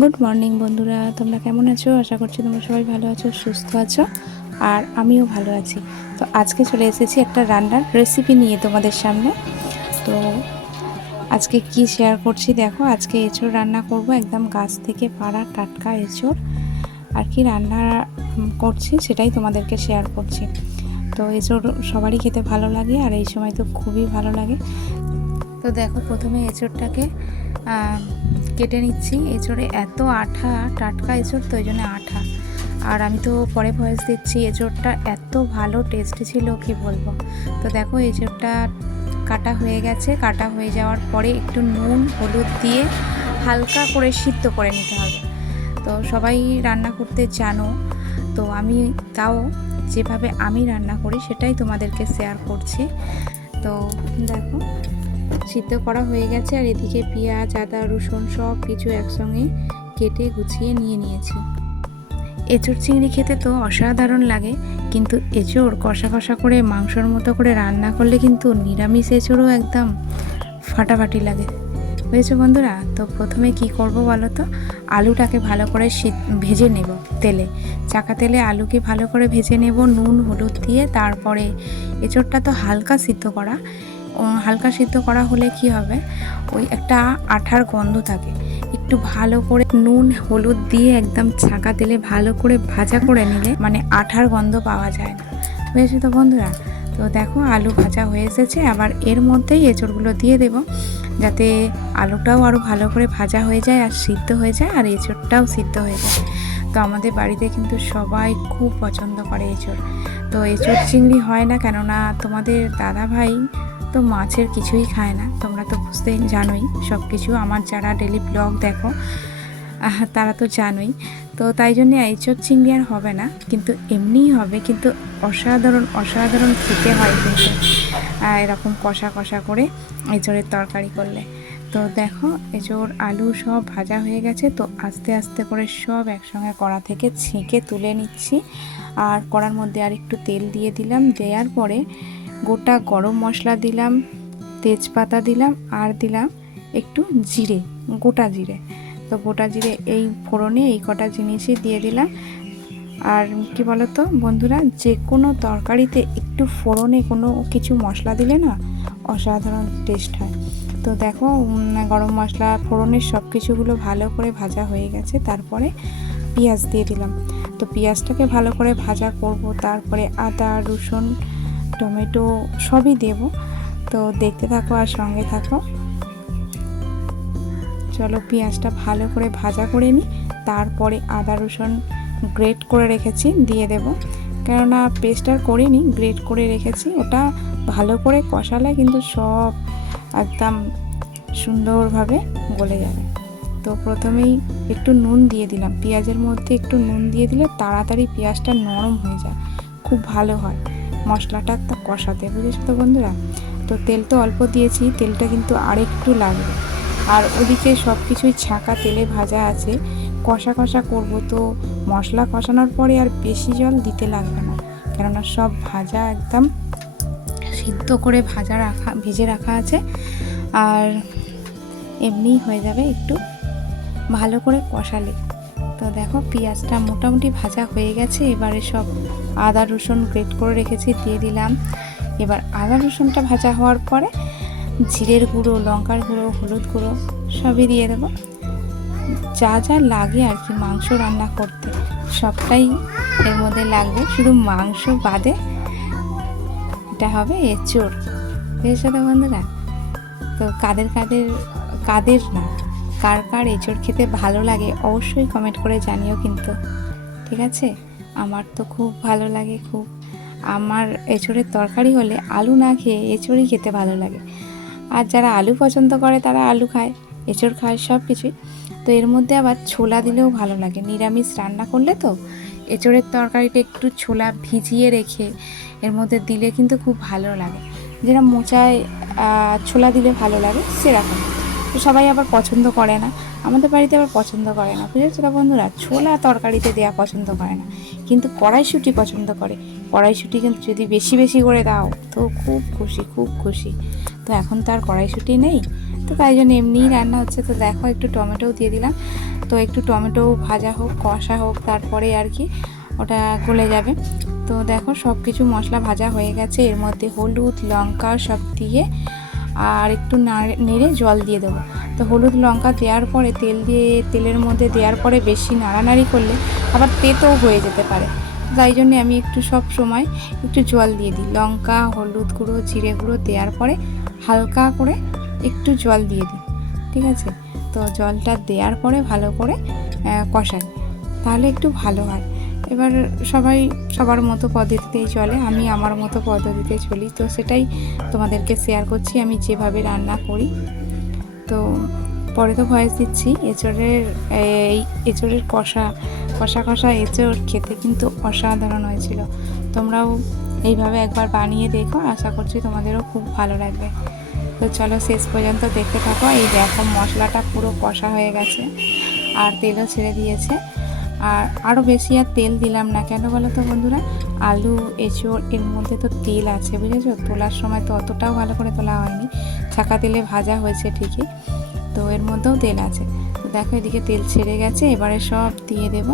Good morning বন্ধুরা, তোমরা কেমন আছো? আশা করছি তোমরা সবাই ভালো আছো, সুস্থ আছো, আর আমিও ভালো আছি। তো আজকে চলে এসেছি একটা রান্নার রেসিপি নিয়ে তোমাদের সামনে। তো আজকে কি শেয়ার করছি দেখো। আজকে এঁচোড় রান্না করব, একদম গাছ থেকে পাড়া টাটকা এঁচোড়। আর কি রান্না করছি সেটাই তোমাদেরকে শেয়ার করছি। তো এঁচোড় সবারই খেতে ভালো লাগে, আর এই সময় তো খুবই ভালো লাগে। তো দেখো, প্রথমে এঁচোড়টাকে কেটে নিচ্ছি। এঁচোড়ে এত আঠা, টাটকা এঁচোড় তো, ওই জন্য আঠা। আর আমি তো পরে ভয়েস দিচ্ছি, এঁচোড়টা এত ভালো টেস্টি ছিল কি বলবো। তো দেখো, এঁচোড়টা কাটা হয়ে গেছে। কাটা হয়ে যাওয়ার পরে একটু নুন হলুদ দিয়ে হালকা করে সিদ্ধ করে নিতে হবে। তো সবাই রান্না করতে জানো, তো আমি তাও যেভাবে আমি রান্না করি সেটাই তোমাদেরকে শেয়ার করছি। তো দেখো, সিদ্ধ করা হয়ে গেছে, আর এদিকে পেঁয়াজ আদা রসুন সব কিছু একসঙ্গে কেটে গুছিয়ে নিয়ে নিয়েছি। এঁচোড় চিংড়ি খেতে তো অসাধারণ লাগে, কিন্তু এঁচোড় কষা কষা করে মাংসর মতো করে রান্না করলে কিন্তু নিরামিষ এঁচোড়ও একদম ফাটাফাটি লাগে। বুঝেছো বন্ধুরা? তো প্রথমে কি করব বলো তো, আলুটাকে ভালো করে ভেজে নেব তেলে, চাকা তেলে আলুকে ভালো করে ভেজে নেব নুন হলুদ দিয়ে। তারপরে এঁচোড়টা তো হালকা সিদ্ধ করা হলে কি হবে, ওই একটা আঠার গন্ধ থাকে। একটু ভালো করে নুন হলুদ দিয়ে একদম ছাঁকা তেলে ভালো করে ভাজা করে নিলে মানে আঠার গন্ধ পাওয়া যায় না। বুঝেছো তো বন্ধুরা? তো দেখো, আলু ভাজা হয়ে এসেছে। আবার এর মধ্যেই এঁচোড়গুলো দিয়ে দেব, যাতে আলুটাও আরও ভালো করে ভাজা হয়ে যায় আর সিদ্ধ হয়ে যায়, আর এঁচোড়টাও সিদ্ধ হয়ে যায়। তো আমাদের বাড়িতে কিন্তু সবাই খুব পছন্দ করে এঁচোড়। তো এঁচোড় চিংড়ি হয় না, কেননা তোমাদের দাদা ভাই তো মাছের কিছুই খায় না, তোমরা তো বুঝতেই জানোই সব কিছু। আমার যারা ডেলি ব্লগ দেখো তারা তো জানোই। তো তাই জন্যে এঁচোড় চিংড়ি আর হবে না, কিন্তু এমনিই হবে, কিন্তু অসাধারণ অসাধারণ খেতে হয় কিন্তু এরকম কষা কষা করে এঁচোড়ের তরকারি করলে। তো দেখো, এঁচোড় আলু সব ভাজা হয়ে গেছে। তো আস্তে আস্তে করে সব একসঙ্গে কড়া থেকে ছেঁকে তুলে নিচ্ছি। আর কড়ার মধ্যে আর একটু তেল দিয়ে দিলাম। দেওয়ার পরে গোটা গরম মশলা দিলাম, তেজপাতা দিলাম, আর দিলাম একটু জিরে, গোটা জিরে। তো গোটা জিরে এই ফোড়নে এই কটা জিনিসই দিয়ে দিলাম। আর কি বলতো বন্ধুরা, যে কোনো তরকারিতে একটু ফোড়নে কোনো কিছু মশলা দিলে না অসাধারণ টেস্ট হয়। তো দেখো, গরম মশলা ফোড়নের সব কিছুগুলো ভালো করে ভাজা হয়ে গেছে। তারপরে পেঁয়াজ দিয়ে দিলাম। তো পেঁয়াজটাকে ভালো করে ভাজা করব, তারপরে আদা রসুন টমেটো সবই দেব। তো দেখতে থাকো আর সঙ্গে থাকো। চলো, পেঁয়াজটা ভালো করে ভাজা করে নিই। তারপরে আদা রসুন গ্রেট করে রেখেছি দিয়ে দেব, কেননা পেস্ট আর করিনি, গ্রেট করে রেখেছি। ওটা ভালো করে কষালে কিন্তু সব একদম সুন্দরভাবে গলে যাবে। তো প্রথমেই একটু নুন দিয়ে দিলাম, পেঁয়াজের মধ্যে একটু নুন দিয়ে দিলে তাড়াতাড়ি পেঁয়াজটা নরম হয়ে যায়, খুব ভালো হয় মশলাটা একটা কষাতে। বুঝেছো তো বন্ধুরা? তো তেল তো অল্প দিয়েছি, তেলটা কিন্তু আরেকটু লাগবে। আর ওদিকে সব কিছুই ছাঁকা তেলে ভাজা আছে, কষা কষা করব। তো মশলা কষানোর পরে আর বেশি জল দিতে লাগবে না, কেননা সব ভাজা একদম সিদ্ধ করে ভেজে রাখা আছে। আর এমনিই হয়ে যাবে একটু ভালো করে কষালে। তো দেখো, পেঁয়াজটা মোটামুটি ভাজা হয়ে গেছে। এবারে সব আদা রসুন গ্রেট করে রেখেছি দিয়ে দিলাম। এবার আদা রসুনটা ভাজা হওয়ার পরে জিরের গুঁড়ো, লঙ্কার গুঁড়ো, হলুদ গুঁড়ো সবই দিয়ে দেবো। যা যা লাগে আর কি মাংস রান্না করতে সবটাই এর মধ্যে লাগবে, শুধু মাংস বাদে। এটা হবে এঁচোড়। বুঝেছো তো বন্ধুরা? তো কাদের না, কার কার এঁচোড় খেতে ভালো লাগে অবশ্যই কমেন্ট করে জানিও কিন্তু, ঠিক আছে? আমার তো খুব ভালো লাগে, খুব। আমার এঁচোড়ের তরকারি হলে আলু না খেয়ে এঁচোড়ই খেতে ভালো লাগে। আর যারা আলু পছন্দ করে তারা আলু খায়, এঁচোড় খায়, সব কিছুই। তো এর মধ্যে আবার ছোলা দিলেও ভালো লাগে, নিরামিষ রান্না করলে তো এঁচোড়ের তরকারিটা একটু ছোলা ভিজিয়ে রেখে এর মধ্যে দিলে কিন্তু খুব ভালো লাগে। যেরকম মোচায় ছোলা দিলে ভালো লাগে সেরকম। তো সবাই আবার পছন্দ করে না, আমাদের বাড়িতে আবার পছন্দ করে না। বুঝেছো তো বন্ধুরা? ছোলা তরকারিতে দেওয়া পছন্দ করে না, কিন্তু কড়াইশুঁটি পছন্দ করে। কড়াইশুঁটি কিন্তু যদি বেশি বেশি করে দাও তো খুব খুশি, খুব খুশি। তো এখন তো আর কড়াইশুঁটি নেই, তো তাই জন্য এমনিই রান্না হচ্ছে। তো দেখো একটু টমেটোও দিয়ে দিলাম। তো একটু টমেটো ভাজা হোক, কষা হোক, তারপরে আর কি ওটা গলে যাবে। তো দেখো সব কিছু মশলা ভাজা হয়ে গেছে। এর মধ্যে হলুদ, লঙ্কা সব দিয়ে আর একটু নেড়ে জল দিয়ে দেবো। তো হলুদ লঙ্কা দেওয়ার পরে তেলের মধ্যে দেওয়ার পরে বেশি নাড়ানাড়ি করলে আবার তেতও হয়ে যেতে পারে। তাই জন্যে আমি একটু সব সময় একটু জল দিয়ে দিই। লঙ্কা, হলুদ গুঁড়ো, জিরে গুঁড়ো দেওয়ার পরে হালকা করে একটু জল দিয়ে দিই, ঠিক আছে? তো জলটা দেওয়ার পরে ভালো করে কষাই, তাহলে একটু ভালো হয়। এবার সবাই সবার মতো পদ্ধতিতেই চলে, আমি আমার মতো পদ্ধতিতে চলি। তো সেটাই তোমাদেরকে শেয়ার করছি আমি যেভাবে রান্না করি। তো পরে তো ভয়েস দিচ্ছি। এঁচোড়ের কষা এঁচোড় খেতে কিন্তু অসাধারণ হয়েছিল। তোমরাও এইভাবে একবার বানিয়ে দেখো, আশা করছি তোমাদেরও খুব ভালো লাগবে। তো চলো শেষ পর্যন্ত দেখতে থাকো। এই দেখো মশলাটা পুরো কষা হয়ে গেছে আর তেলও ছেড়ে দিয়েছে। আর আরও বেশি আর তেল দিলাম না, কেন বলো তো বন্ধুরা? আলু, এঁচোড় এর মধ্যে তো তেল আছে, বুঝেছো? তোলার সময় তো অতটাও ভালো করে তোলা হয়নি, ছাকা তেলে ভাজা হয়েছে ঠিকই, তো এর মধ্যেও তেল আছে। তো দেখো এদিকে তেল ছেড়ে গেছে। এবারে সব দিয়ে দেব,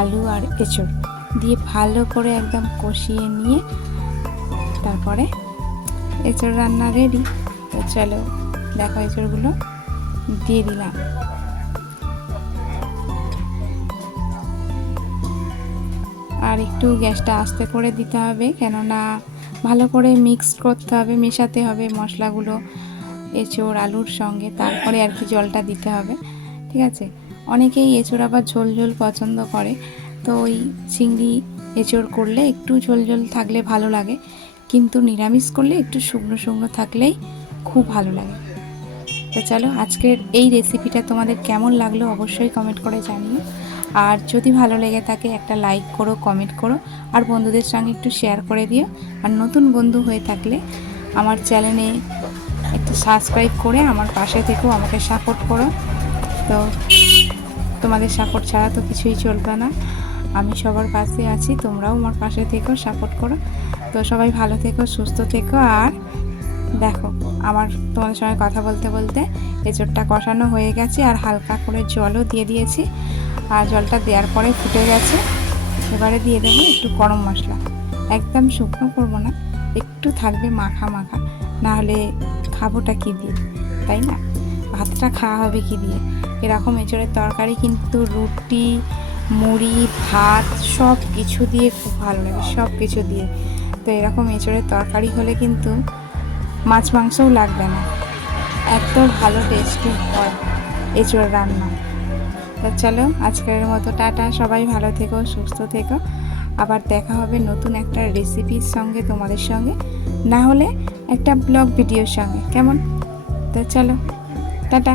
আলু আর এঁচোড় দিয়ে ভালো করে একদম কষিয়ে নিয়ে তারপরে এঁচোড় রান্না রেডি। তো চলো দেখো এঁচোড়গুলো দিয়ে দিলাম। আর একটু গ্যাসটা আস্তে করে দিতে হবে, কেননা ভালো করে মিক্স করতে হবে, মেশাতে হবে মশলাগুলো এঁচোড় আলুর সঙ্গে, তারপরে আর কি জলটা দিতে হবে, ঠিক আছে? অনেকেই এঁচোড় আবার ঝোল ঝোল পছন্দ করে। তো ওই চিংড়ি এঁচোড় করলে একটু ঝোল ঝোল থাকলে ভালো লাগে, কিন্তু নিরামিষ করলে একটু শুকনো শুকনো থাকলেই খুব ভালো লাগে। তো চলো আজকের এই রেসিপিটা তোমাদের কেমন লাগলো অবশ্যই কমেন্ট করে জানিও। আর যদি ভালো লেগে থাকে একটা লাইক করো, কমেন্ট করো, আর বন্ধুদের সঙ্গে একটু শেয়ার করে দিও। আর নতুন বন্ধু হয়ে থাকলে আমার চ্যানেলে একটু সাবস্ক্রাইব করে আমার পাশে থেকেও আমাকে সাপোর্ট করো। তো তোমাদের সাপোর্ট ছাড়া তো কিছুই চলবে না। আমি সবার পাশে আছি, তোমরাও আমার পাশে থেকেও সাপোর্ট করো। তো সবাই ভালো থেকো, সুস্থ থেকো। আর দেখো আমার তোমাদের সঙ্গে কথা বলতে বলতে এঁচোড়টা কষানো হয়ে গেছে আর হালকা করে জলও দিয়ে দিয়েছি। আর জলটা দেওয়ার পরে ফুটে গেছে। এবারে দিয়ে দেবো একটু গরম মশলা। একদম শুকনো করবো না, একটু থাকবে মাখা মাখা, নাহলে খাবোটা কী দিয়ে, তাই না? ভাতটা খাওয়া হবে কী দিয়ে? এরকম এঁচোড়ের তরকারি কিন্তু রুটি, মুড়ি, ভাত সব কিছু দিয়ে খুব ভালো লাগে, সব কিছু দিয়ে। তো এরকম এঁচোড়ের তরকারি হলে কিন্তু মাছ মাংসও লাগবে না, এত ভালো টেস্টি হয় এঁচোড় রান্না। তো চলো আজকের মতো টাটা, সবাই ভালো থেকো, সুস্থ থেকো। আবার দেখা হবে নতুন একটা রেসিপির সঙ্গে তোমাদের সঙ্গে, না হলে একটা ব্লগ ভিডিওর সঙ্গে, কেমন? তো চলো টাটা।